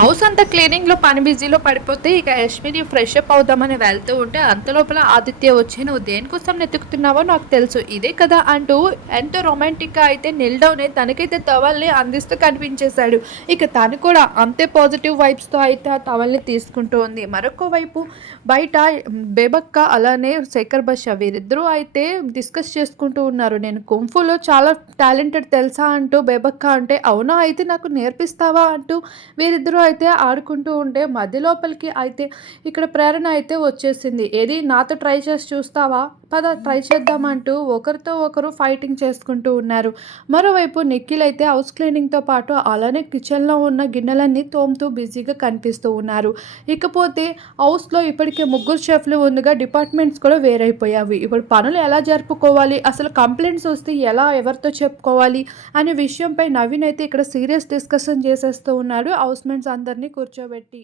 House అంతా క్లీనింగ్లో పని బిజీలో పడిపోతే ఇక యశ్మిని ఫ్రెష్ అప్ అవుదామని వెళ్తూ ఉంటే అంత లోపల ఆదిత్య వచ్చి నువ్వు దేనికోసం నెతుకుతున్నావో నాకు తెలుసు ఇదే కదా అంటూ ఎంతో రొమాంటిక్గా అయితే నిల్డౌనే తనకైతే టవల్ని అందిస్తూ కనిపించేశాడు. ఇక తను కూడా అంతే పాజిటివ్ వైబ్స్తో అయితే ఆ టవల్ని తీసుకుంటూ ఉంది. మరొక వైపు బయట బేబక్క అలానే శేఖర్ బష వీరిద్దరూ అయితే డిస్కస్ చేసుకుంటూ ఉన్నారు. నేను కుంఫులో చాలా టాలెంటెడ్ తెలుసా అంటూ బేబక్క అంటే అవునా అయితే నాకు నేర్పిస్తావా అంటూ వీరిద్దరూ అయితే ఆడుకుంటూ ఉంటే మధ్య లోపలికి అయితే ఇక్కడ ప్రేరణ అయితే వచ్చేసింది. ఏది? నాతో ట్రై చేసి చూస్తావా? పద ట్రై చేద్దామంటూ ఒకరితో ఒకరు ఫైటింగ్ చేసుకుంటూ ఉన్నారు. మరోవైపు నిఖిల్ అయితే హౌస్ క్లీనింగ్తో పాటు అలానే కిచెన్లో ఉన్న గిన్నెలన్నీ తోముతూ బిజీగా కనిపిస్తూ ఉన్నారు. ఇకపోతే హౌస్లో ఇప్పటికే ముగ్గురు షెఫ్లు ఉండగా డిపార్ట్మెంట్స్ కూడా వేరైపోయావి ఇప్పుడు పనులు ఎలా జరుపుకోవాలి? అసలు కంప్లైంట్స్ వస్తే ఎలా ఎవరితో చెప్పుకోవాలి? అనే విషయంపై నవీన్ అయితే ఇక్కడ సీరియస్ డిస్కషన్ చేసేస్తూ ఉన్నాడు హౌస్ అందరినీ కూర్చోబెట్టి